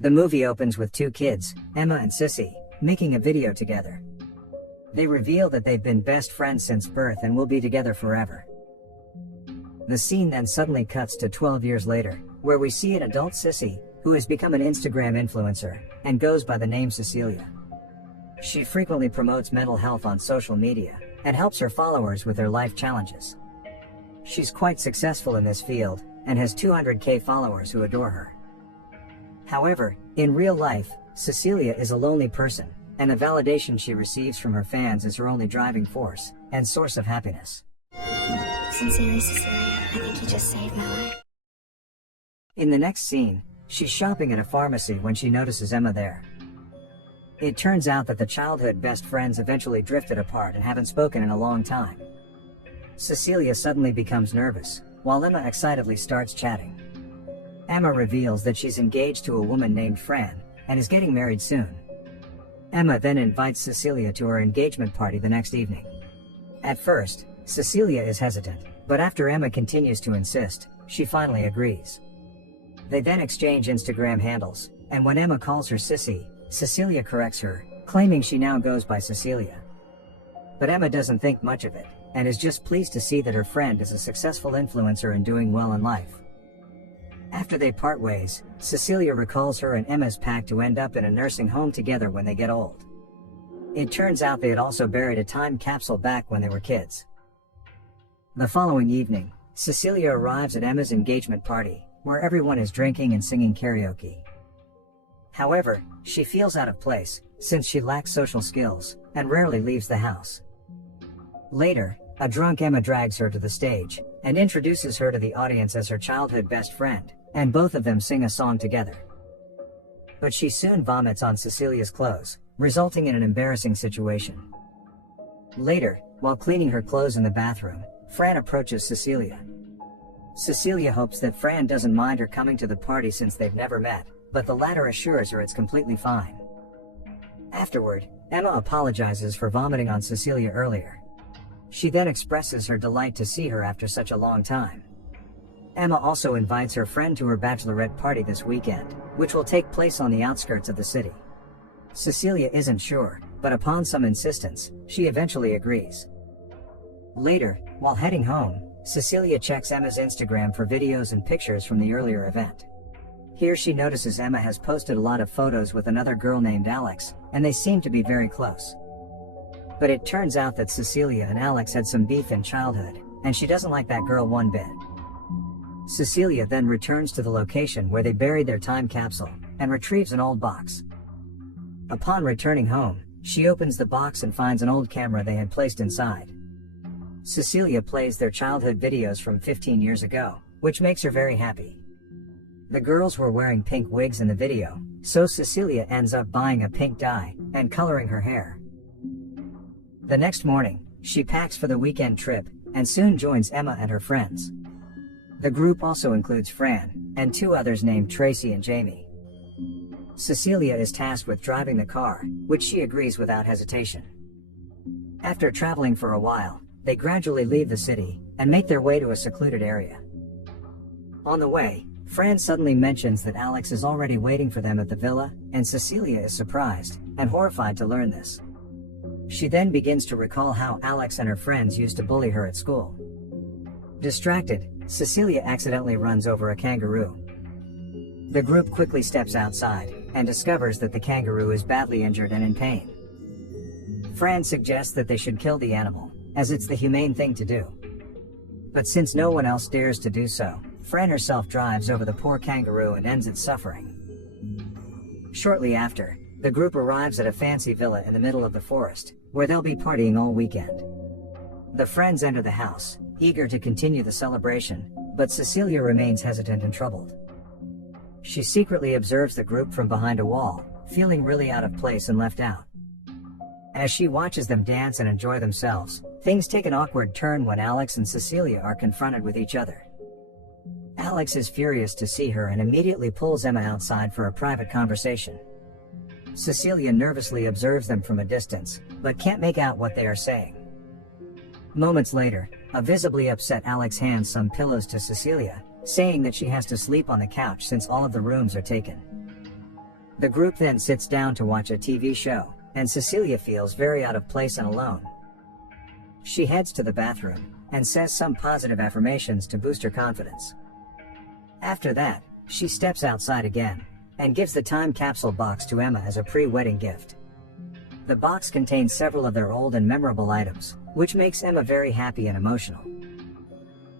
The movie opens with two kids, Emma and Sissy, making a video together. They reveal that they've been best friends since birth and will be together forever. The scene then suddenly cuts to 12 years later, where we see an adult Sissy, who has become an Instagram influencer, and goes by the name Cecilia. She frequently promotes mental health on social media, and helps her followers with their life challenges. She's quite successful in this field, and has 200k followers who adore her. However, in real life, Cecilia is a lonely person, and the validation she receives from her fans is her only driving force, and source of happiness. Sincerely, Cecilia, I think you just saved my life. In the next scene, she's shopping at a pharmacy when she notices Emma there. It turns out that the childhood best friends eventually drifted apart and haven't spoken in a long time. Cecilia suddenly becomes nervous, while Emma excitedly starts chatting. Emma reveals that she's engaged to a woman named Fran, and is getting married soon. Emma then invites Cecilia to her engagement party the next evening. At first, Cecilia is hesitant, but after Emma continues to insist, she finally agrees. They then exchange Instagram handles, and when Emma calls her Sissy, Cecilia corrects her, claiming she now goes by Cecilia. But Emma doesn't think much of it, and is just pleased to see that her friend is a successful influencer and doing well in life. After they part ways, Cecilia recalls her and Emma's pact to end up in a nursing home together when they get old. It turns out they had also buried a time capsule back when they were kids. The following evening, Cecilia arrives at Emma's engagement party, where everyone is drinking and singing karaoke. However, she feels out of place, since she lacks social skills, and rarely leaves the house. Later, a drunk Emma drags her to the stage, and introduces her to the audience as her childhood best friend, and both of them sing a song together. But she soon vomits on Cecilia's clothes, resulting in an embarrassing situation. Later, while cleaning her clothes in the bathroom, Fran approaches Cecilia. Cecilia hopes that Fran doesn't mind her coming to the party since they've never met, but the latter assures her it's completely fine. Afterward, Emma apologizes for vomiting on Cecilia earlier. She then expresses her delight to see her after such a long time. Emma also invites her friend to her bachelorette party this weekend, which will take place on the outskirts of the city. Cecilia isn't sure, but upon some insistence, she eventually agrees. Later, while heading home, Cecilia checks Emma's Instagram for videos and pictures from the earlier event. Here she notices Emma has posted a lot of photos with another girl named Alex, and they seem to be very close. But it turns out that Cecilia and Alex had some beef in childhood, and she doesn't like that girl one bit. Cecilia then returns to the location where they buried their time capsule, and retrieves an old box. Upon returning home, she opens the box and finds an old camera they had placed inside. Cecilia plays their childhood videos from 15 years ago, which makes her very happy. The girls were wearing pink wigs in the video, so Cecilia ends up buying a pink dye, and coloring her hair. The next morning, she packs for the weekend trip, and soon joins Emma and her friends. The group also includes Fran, and two others named Tracy and Jamie. Cecilia is tasked with driving the car, which she agrees without hesitation. After traveling for a while, they gradually leave the city, and make their way to a secluded area. On the way, Fran suddenly mentions that Alex is already waiting for them at the villa, and Cecilia is surprised, and horrified to learn this. She then begins to recall how Alex and her friends used to bully her at school. Distracted, Cecilia accidentally runs over a kangaroo. The group quickly steps outside, and discovers that the kangaroo is badly injured and in pain. Fran suggests that they should kill the animal, as it's the humane thing to do. But since no one else dares to do so, Fran herself drives over the poor kangaroo and ends its suffering. Shortly after, the group arrives at a fancy villa in the middle of the forest, where they'll be partying all weekend. The friends enter the house, eager to continue the celebration, but Cecilia remains hesitant and troubled. She secretly observes the group from behind a wall, feeling really out of place and left out. As she watches them dance and enjoy themselves, things take an awkward turn when Alex and Cecilia are confronted with each other. Alex is furious to see her and immediately pulls Emma outside for a private conversation. Cecilia nervously observes them from a distance, but can't make out what they are saying. Moments later, a visibly upset Alex hands some pillows to Cecilia, saying that she has to sleep on the couch since all of the rooms are taken. The group then sits down to watch a TV show, and Cecilia feels very out of place and alone. She heads to the bathroom, and says some positive affirmations to boost her confidence. After that, she steps outside again, and gives the time capsule box to Emma as a pre-wedding gift. The box contains several of their old and memorable items, which makes Emma very happy and emotional.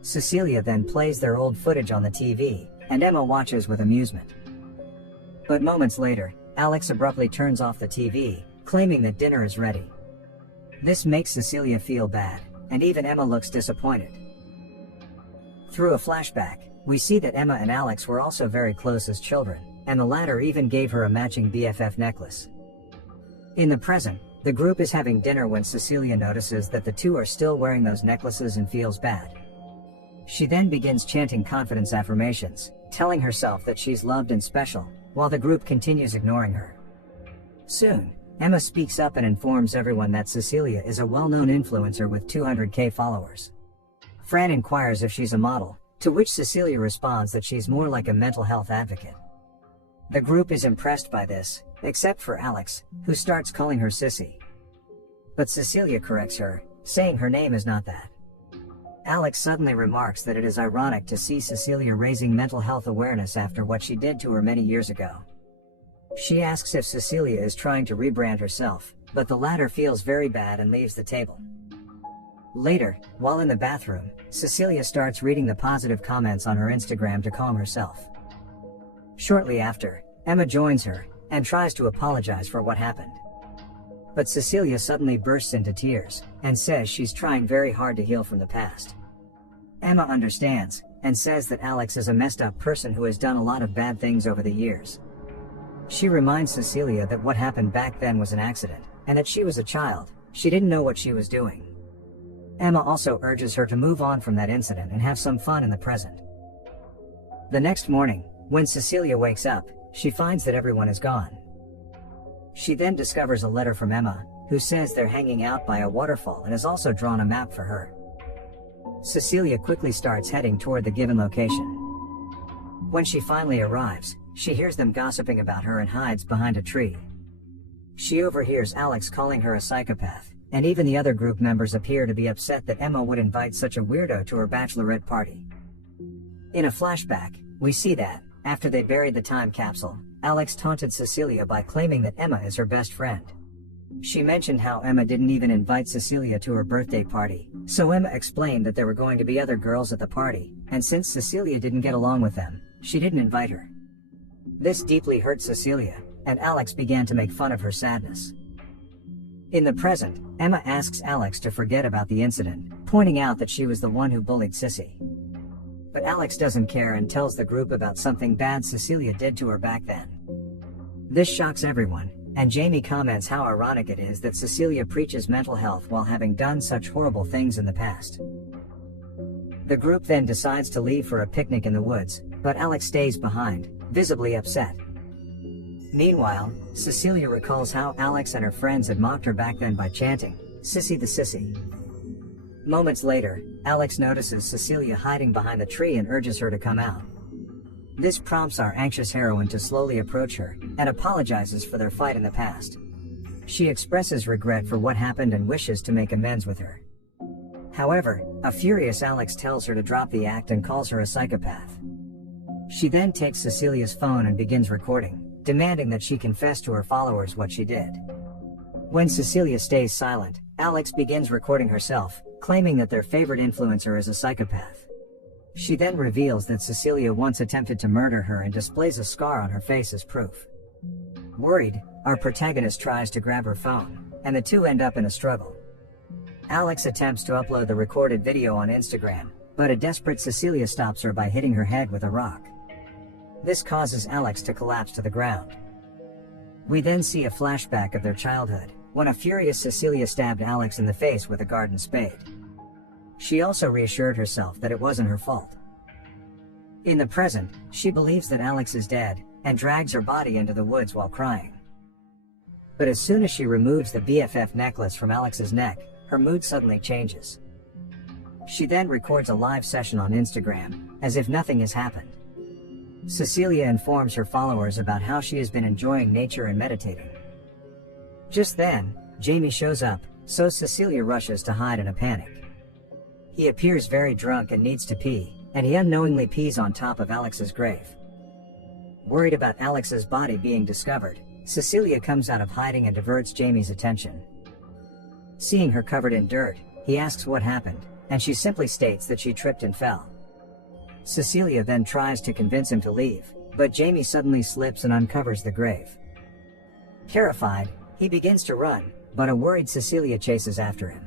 Cecilia then plays their old footage on the TV, and Emma watches with amusement. But moments later, Alex abruptly turns off the TV, claiming that dinner is ready. This makes Cecilia feel bad, and even Emma looks disappointed. Through a flashback, we see that Emma and Alex were also very close as children, and the latter even gave her a matching BFF necklace. In the present, the group is having dinner when Cecilia notices that the two are still wearing those necklaces and feels bad. She then begins chanting confidence affirmations, telling herself that she's loved and special, while the group continues ignoring her. Soon, Emma speaks up and informs everyone that Cecilia is a well-known influencer with 200k followers. Fran inquires if she's a model, to which Cecilia responds that she's more like a mental health advocate. The group is impressed by this, except for Alex, who starts calling her Sissy. But Cecilia corrects her, saying her name is not that. Alex suddenly remarks that it is ironic to see Cecilia raising mental health awareness after what she did to her many years ago. She asks if Cecilia is trying to rebrand herself, but the latter feels very bad and leaves the table. Later, while in the bathroom, Cecilia starts reading the positive comments on her Instagram to calm herself. Shortly after, Emma joins her, and tries to apologize for what happened. But Cecilia suddenly bursts into tears, and says she's trying very hard to heal from the past. Emma understands, and says that Alex is a messed up person who has done a lot of bad things over the years. She reminds Cecilia that what happened back then was an accident, and that she was a child, she didn't know what she was doing. Emma also urges her to move on from that incident and have some fun in the present. The next morning, when Cecilia wakes up, she finds that everyone is gone. She then discovers a letter from Emma, who says they're hanging out by a waterfall and has also drawn a map for her. Cecilia quickly starts heading toward the given location. When she finally arrives, she hears them gossiping about her and hides behind a tree. She overhears Alex calling her a psychopath, and even the other group members appear to be upset that Emma would invite such a weirdo to her bachelorette party. In a flashback, we see that, after they buried the time capsule, Alex taunted Cecilia by claiming that Emma is her best friend. She mentioned how Emma didn't even invite Cecilia to her birthday party, so Emma explained that there were going to be other girls at the party, and since Cecilia didn't get along with them, she didn't invite her. This deeply hurt Cecilia, and Alex began to make fun of her sadness. In the present, Emma asks Alex to forget about the incident, pointing out that she was the one who bullied Sissy. But Alex doesn't care and tells the group about something bad Cecilia did to her back then. This shocks everyone, and Jamie comments how ironic it is that Cecilia preaches mental health while having done such horrible things in the past. The group then decides to leave for a picnic in the woods, but Alex stays behind, visibly upset. Meanwhile, Cecilia recalls how Alex and her friends had mocked her back then by chanting, "Sissy the sissy." Moments later, Alex notices Cecilia hiding behind the tree and urges her to come out. This prompts our anxious heroine to slowly approach her, and apologizes for their fight in the past. She expresses regret for what happened and wishes to make amends with her. However, a furious Alex tells her to drop the act and calls her a psychopath. She then takes Cecilia's phone and begins recording, demanding that she confess to her followers what she did. When Cecilia stays silent, Alex begins recording herself, claiming that their favorite influencer is a psychopath. She then reveals that Cecilia once attempted to murder her and displays a scar on her face as proof. Worried, our protagonist tries to grab her phone, and the two end up in a struggle. Alex attempts to upload the recorded video on Instagram, but a desperate Cecilia stops her by hitting her head with a rock. This causes Alex to collapse to the ground. We then see a flashback of their childhood, when a furious Cecilia stabbed Alex in the face with a garden spade. She also reassured herself that it wasn't her fault. In the present, she believes that Alex is dead, and drags her body into the woods while crying. But as soon as she removes the BFF necklace from Alex's neck, her mood suddenly changes. She then records a live session on Instagram, as if nothing has happened. Cecilia informs her followers about how she has been enjoying nature and meditating. Just then, Jamie shows up, so Cecilia rushes to hide in a panic. He appears very drunk and needs to pee, and he unknowingly pees on top of Alex's grave. Worried about Alex's body being discovered, Cecilia comes out of hiding and diverts Jamie's attention. Seeing her covered in dirt, he asks what happened, and she simply states that she tripped and fell. Cecilia then tries to convince him to leave, but Jamie suddenly slips and uncovers the grave. Terrified, he begins to run, but a worried Cecilia chases after him.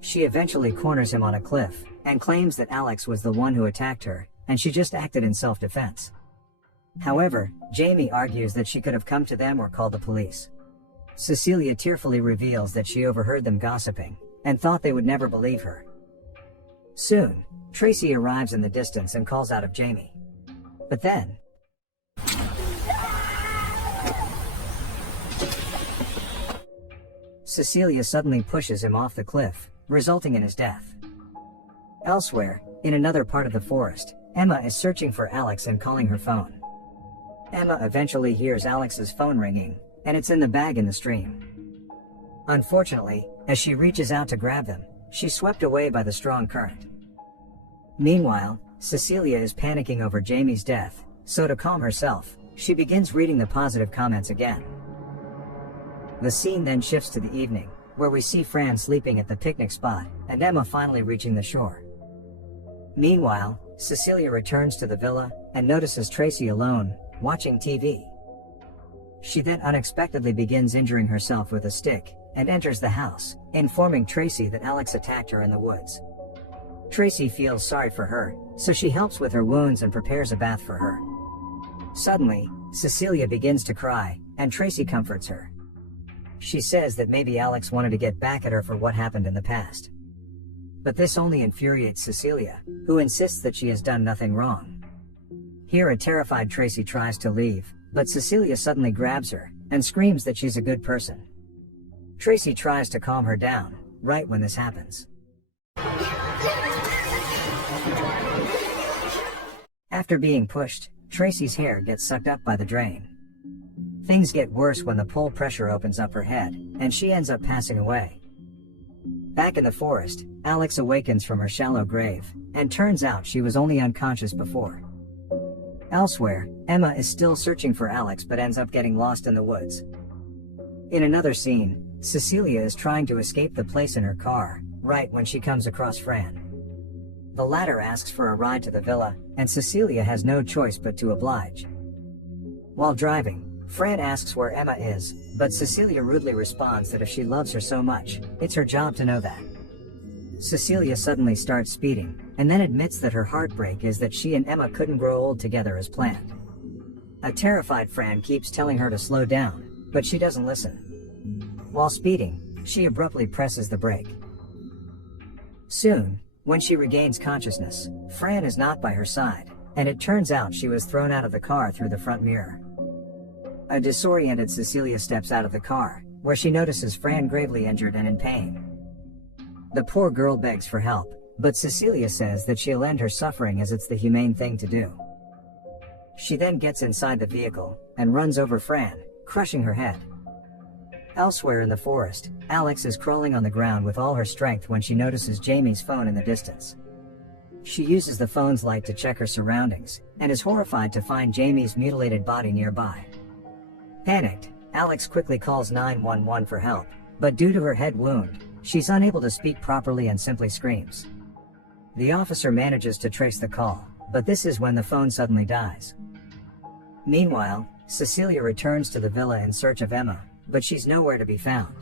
She eventually corners him on a cliff, and claims that Alex was the one who attacked her, and she just acted in self-defense. However, Jamie argues that she could have come to them or called the police. Cecilia tearfully reveals that she overheard them gossiping, and thought they would never believe her. Soon, Tracy arrives in the distance and calls out of Jamie. But then, Cecilia suddenly pushes him off the cliff, resulting in his death. Elsewhere, in another part of the forest, Emma is searching for Alex and calling her phone. Emma eventually hears Alex's phone ringing, and it's in the bag in the stream. Unfortunately, as she reaches out to grab them, she's swept away by the strong current. Meanwhile, Cecilia is panicking over Jamie's death, so to calm herself, she begins reading the positive comments again. The scene then shifts to the evening, where we see Fran sleeping at the picnic spot, and Emma finally reaching the shore. Meanwhile, Cecilia returns to the villa, and notices Tracy alone, watching TV. She then unexpectedly begins injuring herself with a stick, and enters the house, informing Tracy that Alex attacked her in the woods. Tracy feels sorry for her, so she helps with her wounds and prepares a bath for her. Suddenly, Cecilia begins to cry, and Tracy comforts her. She says that maybe Alex wanted to get back at her for what happened in the past. But this only infuriates Cecilia, who insists that she has done nothing wrong. Here a terrified Tracy tries to leave, but Cecilia suddenly grabs her, and screams that she's a good person. Tracy tries to calm her down, right when this happens. After being pushed, Tracy's hair gets sucked up by the drain. Things get worse when the pull pressure opens up her head, and she ends up passing away. Back in the forest, Alex awakens from her shallow grave, and turns out she was only unconscious before. Elsewhere, Emma is still searching for Alex but ends up getting lost in the woods. In another scene, Cecilia is trying to escape the place in her car, right when she comes across Fran. The latter asks for a ride to the villa, and Cecilia has no choice but to oblige. While driving, Fran asks where Emma is, but Cecilia rudely responds that if she loves her so much, it's her job to know that. Cecilia suddenly starts speeding, and then admits that her heartbreak is that she and Emma couldn't grow old together as planned. A terrified Fran keeps telling her to slow down, but she doesn't listen. While speeding, she abruptly presses the brake. Soon, when she regains consciousness, Fran is not by her side, and it turns out she was thrown out of the car through the front mirror. A disoriented Cecilia steps out of the car, where she notices Fran gravely injured and in pain. The poor girl begs for help, but Cecilia says that she'll end her suffering as it's the humane thing to do. She then gets inside the vehicle, and runs over Fran, crushing her head. Elsewhere in the forest, Alex is crawling on the ground with all her strength when she notices Jamie's phone in the distance. She uses the phone's light to check her surroundings, and is horrified to find Jamie's mutilated body nearby. Panicked, Alex quickly calls 911 for help, but due to her head wound, she's unable to speak properly and simply screams. The officer manages to trace the call, but this is when the phone suddenly dies. Meanwhile, Cecilia returns to the villa in search of Emma, but she's nowhere to be found.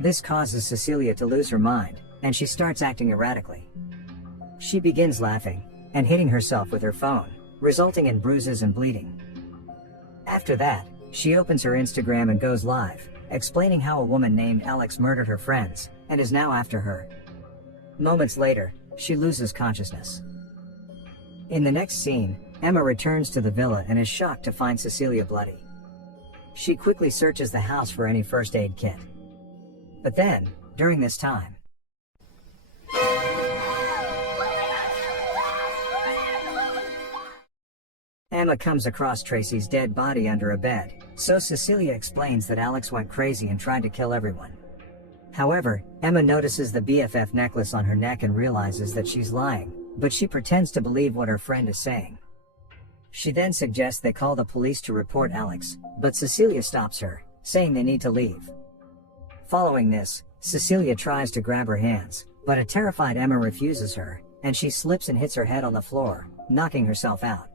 This causes Cecilia to lose her mind, and she starts acting erratically. She begins laughing, and hitting herself with her phone, resulting in bruises and bleeding. After that, she opens her Instagram and goes live, explaining how a woman named Alex murdered her friends, and is now after her. Moments later, she loses consciousness. In the next scene, Emma returns to the villa and is shocked to find Cecilia bloody. She quickly searches the house for any first aid kit. But then, during this time, Emma comes across Tracy's dead body under a bed, so Cecilia explains that Alex went crazy and tried to kill everyone. However, Emma notices the BFF necklace on her neck and realizes that she's lying, but she pretends to believe what her friend is saying. She then suggests they call the police to report Alex, but Cecilia stops her, saying they need to leave. Following this, Cecilia tries to grab her hands, but a terrified Emma refuses her, and she slips and hits her head on the floor, knocking herself out.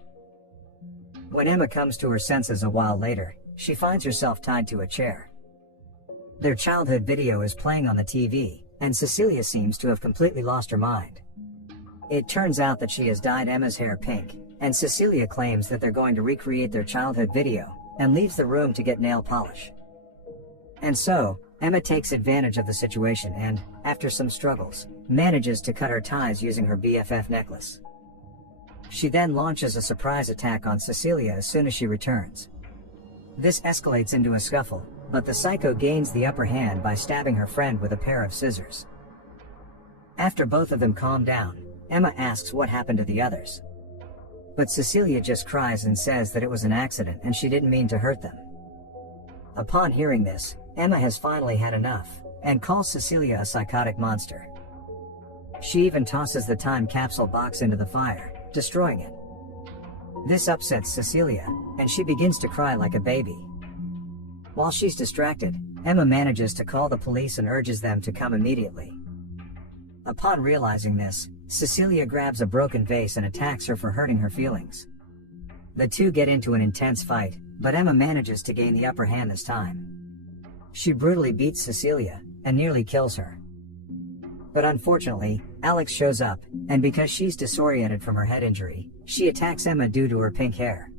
When Emma comes to her senses a while later, she finds herself tied to a chair. Their childhood video is playing on the TV, and Cecilia seems to have completely lost her mind. It turns out that she has dyed Emma's hair pink, and Cecilia claims that they're going to recreate their childhood video, and leaves the room to get nail polish. And so, Emma takes advantage of the situation and, after some struggles, manages to cut her ties using her BFF necklace. She then launches a surprise attack on Cecilia as soon as she returns. This escalates into a scuffle, but the psycho gains the upper hand by stabbing her friend with a pair of scissors. After both of them calm down, Emma asks what happened to the others. But Cecilia just cries and says that it was an accident and she didn't mean to hurt them. Upon hearing this, Emma has finally had enough, and calls Cecilia a psychotic monster. She even tosses the time capsule box into the fire, destroying it. This upsets Cecilia, and she begins to cry like a baby. While she's distracted, Emma manages to call the police and urges them to come immediately. Upon realizing this, Cecilia grabs a broken vase and attacks her for hurting her feelings. The two get into an intense fight, but Emma manages to gain the upper hand this time. She brutally beats Cecilia, and nearly kills her. But unfortunately, Alex shows up, and because she's disoriented from her head injury, she attacks Emma due to her pink hair.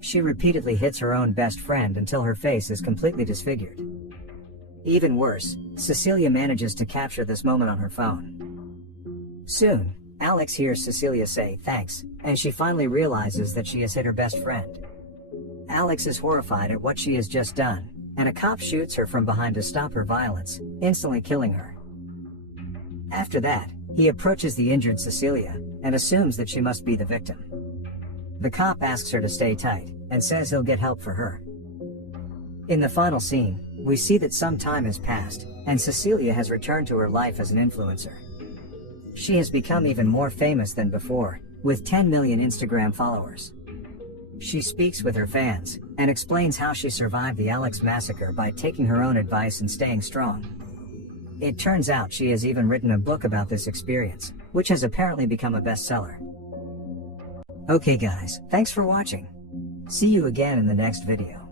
She repeatedly hits her own best friend until her face is completely disfigured. Even worse, Cecilia manages to capture this moment on her phone. Soon, Alex hears Cecilia say thanks, and she finally realizes that she has hit her best friend. Alex is horrified at what she has just done, and a cop shoots her from behind to stop her violence, instantly killing her. After that, he approaches the injured Cecilia, and assumes that she must be the victim. The cop asks her to stay tight, and says he'll get help for her. In the final scene, we see that some time has passed, and Cecilia has returned to her life as an influencer. She has become even more famous than before, with 10 million Instagram followers. She speaks with her fans, and explains how she survived the Alex massacre by taking her own advice and staying strong. It turns out she has even written a book about this experience, which has apparently become a bestseller. Okay guys, thanks for watching. See you again in the next video.